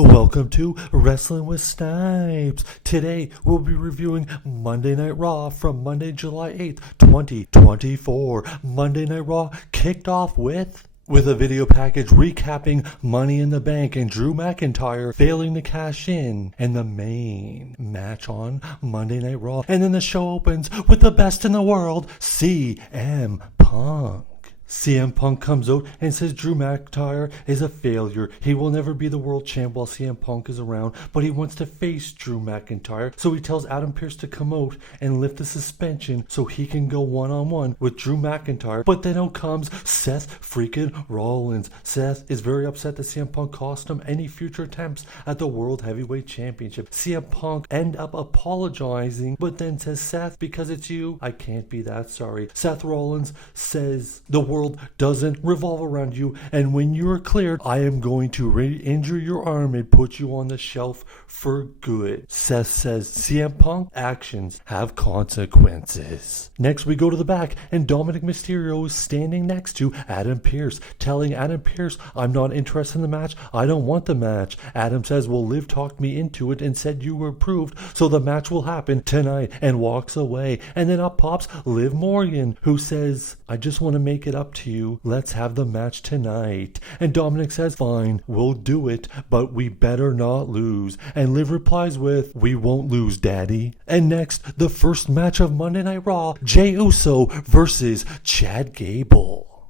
Welcome to Wrestling with Snipes. Today we'll be reviewing Monday Night Raw from Monday, July 8th, 2024. Monday Night Raw kicked off with a video package recapping Money in the Bank and Drew McIntyre failing to cash in the main match on Monday Night Raw. And then the show opens with the best in the world, CM Punk. CM Punk comes out and says Drew McIntyre is a failure. He will never be the world champ while CM Punk is around, but he wants to face Drew McIntyre. So he tells Adam Pearce to come out and lift the suspension so he can go one-on-one with Drew McIntyre. But then out comes Seth freaking Rollins. Seth is very upset that CM Punk cost him any future attempts at the World Heavyweight Championship. CM Punk end up apologizing, but then says, Seth, because it's you, I can't be that sorry. Seth Rollins says the world doesn't revolve around you, and when you are cleared, I am going to re-injure your arm and put you on the shelf for good. Seth says, CM Punk, actions have consequences. Next we go to the back, and Dominic Mysterio is standing next to Adam Pearce, telling Adam Pearce, I'm not interested in the match, I don't want the match. Adam says, well, Liv talked me into it and said you were approved, so the match will happen tonight, and walks away. And then up pops Liv Morgan, who says, I just want to make it up to you. Let's have the match tonight. And Dominic says, fine, we'll do it, but we better not lose. And Liv replies with, we won't lose, daddy. And next, the first match of Monday Night Raw, Jey Uso versus Chad Gable.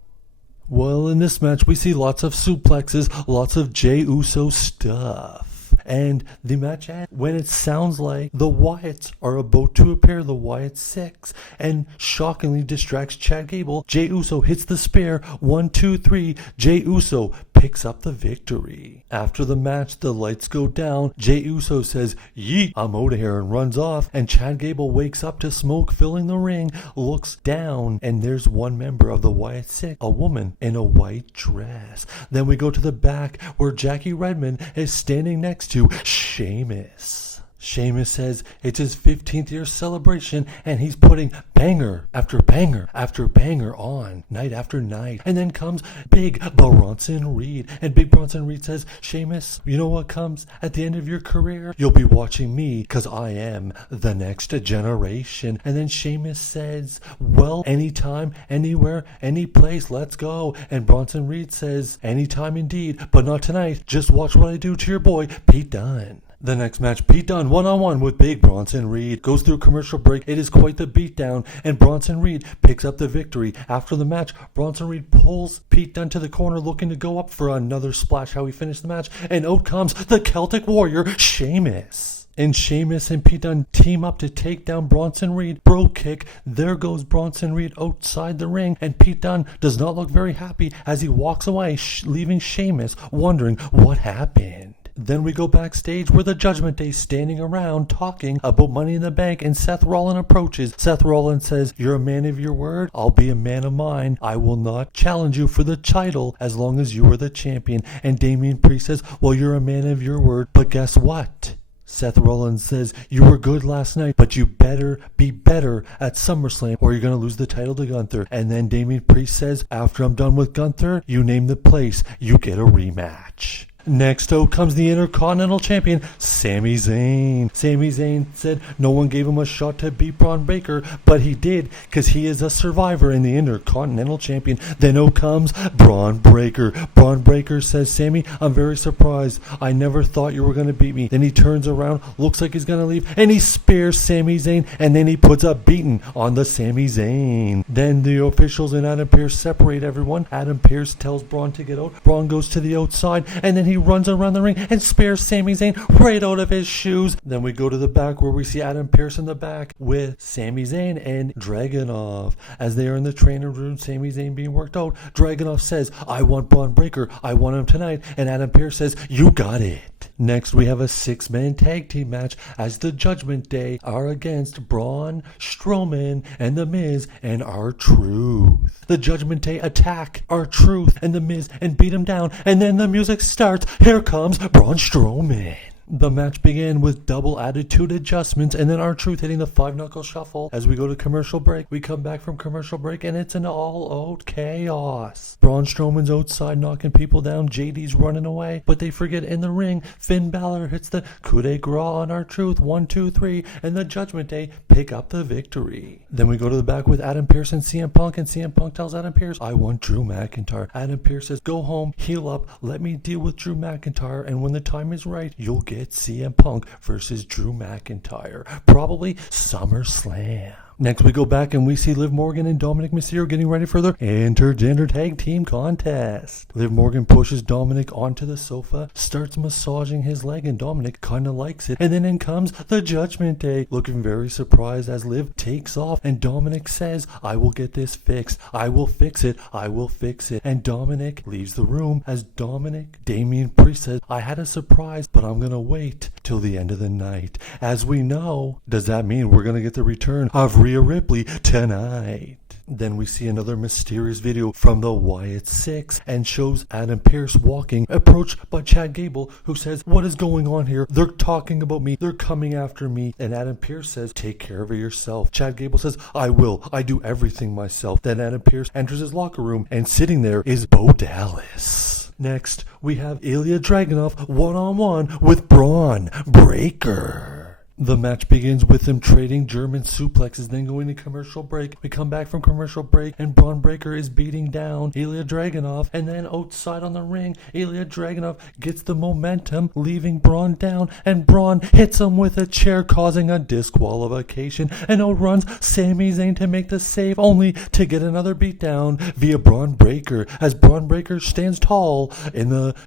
Well, in this match, we see lots of suplexes, lots of Jey Uso stuff. And the match ends when it sounds like the Wyatts are about to appear, the Wyatt Six, and shockingly distracts Chad Gable. Jey Uso hits the spear, 1, 2, 3, Jey Uso picks up the victory. After the match, the lights go down. Jey Uso says, yeet, I'm out of here, and runs off. And Chad Gable wakes up to smoke filling the ring, looks down, and there's one member of the Wyatt Six, a woman in a white dress. Then we go to the back where Jackie Redmond is standing next to Sheamus. Sheamus says it's his 15th year celebration and he's putting banger after banger after banger on night after night. And then comes Big Bronson Reed, and Big Bronson Reed says, Sheamus, you know what comes at the end of your career? You'll be watching me because I am the next generation. And then Sheamus says, well, anytime, anywhere, any place, let's go. And Bronson Reed says, anytime indeed, but not tonight. Just watch what I do to your boy Pete Dunne. The next match, Pete Dunne one-on-one with Big Bronson Reed. Goes through commercial break. It is quite the beatdown, and Bronson Reed picks up the victory. After the match, Bronson Reed pulls Pete Dunne to the corner looking to go up for another splash, how he finished the match, and out comes the Celtic Warrior, Sheamus. And Sheamus and Pete Dunne team up to take down Bronson Reed. Bro kick. There goes Bronson Reed outside the ring, and Pete Dunne does not look very happy as he walks away, leaving Sheamus wondering what happened. Then we go backstage where the Judgment Day is standing around talking about Money in the Bank, and Seth Rollins approaches. Seth Rollins says, you're a man of your word, I'll be a man of mine. I will not challenge you for the title as long as you are the champion. And Damian Priest says, well, you're a man of your word, but guess what? Seth Rollins says, you were good last night, but you better be better at SummerSlam or you're going to lose the title to Gunther. And then Damian Priest says, after I'm done with Gunther, you name the place, you get a rematch. Next out comes the Intercontinental Champion, Sami Zayn. Sami Zayn said no one gave him a shot to beat Bron Breakker, but he did because he is a survivor and the Intercontinental Champion. Then out comes Bron Breakker. Bron Breakker says, Sami, I'm very surprised. I never thought you were going to beat me. Then he turns around, looks like he's going to leave, and he spears Sami Zayn, and then he puts a beating on the Sami Zayn. Then the officials and Adam Pearce separate everyone. Adam Pearce tells Bron to get out. Bron goes to the outside, and then he runs around the ring and spears Sami Zayn right out of his shoes. Then we go to the back where we see Adam Pearce in the back with Sami Zayn and Dragunov. As they are in the training room, Sami Zayn being worked out, Dragunov says, I want Bron Breakker, I want him tonight. And Adam Pearce says, you got it. Next, we have a 6-man tag team match as the Judgment Day are against Braun Strowman and The Miz and R-Truth. The Judgment Day attack R-Truth and The Miz and beat him down, and then the music starts. Here comes Braun Strowman. The match began with double attitude adjustments and then R-Truth hitting the 5-knuckle shuffle. As we go to commercial break, we come back from commercial break and it's an all-out chaos. Braun Strowman's outside knocking people down, JD's running away, but they forget in the ring, Finn Balor hits the coup de grace on R-Truth, 1, 2, 3, and the Judgment Day pick up the victory. Then we go to the back with Adam Pearce and CM Punk, and CM Punk tells Adam Pearce, I want Drew McIntyre. Adam Pearce says, go home, heal up, let me deal with Drew McIntyre, and when the time is right, you'll get CM Punk versus Drew McIntyre. Probably SummerSlam. Next, we go back and we see Liv Morgan and Dominic Mysterio getting ready for their intergender tag team contest. Liv Morgan pushes Dominic onto the sofa, starts massaging his leg, and Dominic kind of likes it. And then in comes the Judgment Day, looking very surprised as Liv takes off, and Dominic says, I will get this fixed. I will fix it. I will fix it. And Dominic leaves the room as Damian Priest says, I had a surprise, but I'm going to wait till the end of the night. As we know, does that mean we're going to get the return of Rhea Ripley tonight? Then we see another mysterious video from the Wyatt Six and shows Adam Pearce walking, approached by Chad Gable, who says, what is going on here? They're talking about me. They're coming after me. And Adam Pearce says, take care of it yourself. Chad Gable says, I will. I do everything myself. Then Adam Pearce enters his locker room, and sitting there is Bo Dallas. Next, we have Ilya Dragunov one-on-one with Bron Breakker. The match begins with them trading German suplexes, then going to commercial break. We come back from commercial break, and Bron Breakker is beating down Ilya Dragunov, and then outside on the ring, Ilya Dragunov gets the momentum, leaving Braun down, and Braun hits him with a chair, causing a disqualification, and outruns Sami Zayn to make the save, only to get another beatdown via Bron Breakker, as Bron Breakker stands tall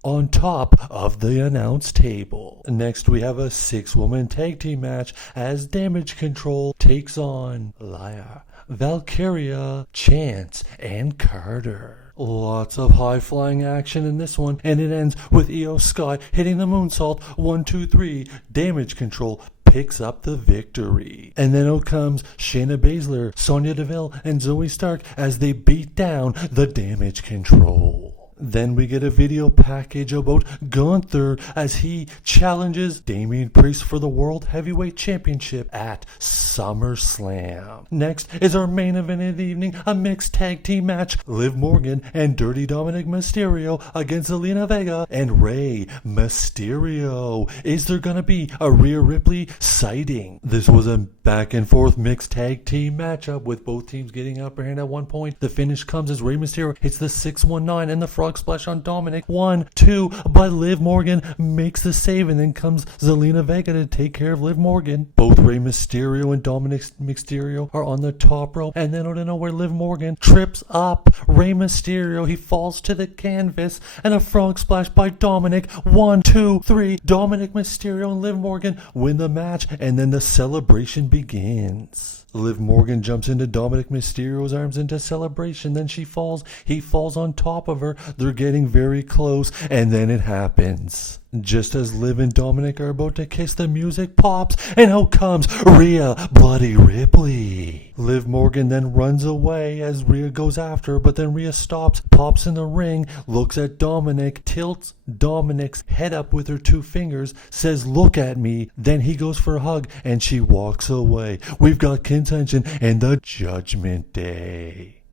on top of the announce table. Next, we have a 6-woman tag team match as Damage Control takes on Lyra, Valkyria, Chance, and Carter. Lots of high-flying action in this one, and it ends with Io Sky hitting the moonsault, 1, 2, 3, Damage Control picks up the victory. And then out comes Shayna Baszler, Sonya Deville, and Zoe Stark as they beat down the Damage Control. Then we get a video package about Gunther as he challenges Damian Priest for the World Heavyweight Championship at SummerSlam. Next is our main event of the evening, a mixed tag team match. Liv Morgan and Dirty Dominic Mysterio against Zelina Vega and Rey Mysterio. Is there going to be a Rhea Ripley sighting? This was a back and forth mixed tag team matchup with both teams getting upper hand at one point. The finish comes as Rey Mysterio hits the 619 and the frog splash on Dominic. 1, 2, but Liv Morgan makes the save, and then comes Zelina Vega to take care of Liv Morgan. Both Rey Mysterio and Dominic Mysterio are on the top rope, and then out of nowhere Liv Morgan trips up Rey Mysterio. He falls to the canvas, and a frog splash by Dominic. 1, 2, 3, Dominic Mysterio and Liv Morgan win the match, and then the celebration begins. Liv Morgan jumps into Dominic Mysterio's arms into celebration. Then she falls. He falls on top of her. They're getting very close. And then it happens. Just as Liv and Dominic are about to kiss, the music pops. And out comes Rhea Bloody Ripley. Liv Morgan then runs away as Rhea goes after her. But then Rhea stops, pops in the ring, looks at Dominic, tilts Dominic's head up with her 2 fingers, says, look at me. Then he goes for a hug and she walks away. We've got contention and the Judgment Day.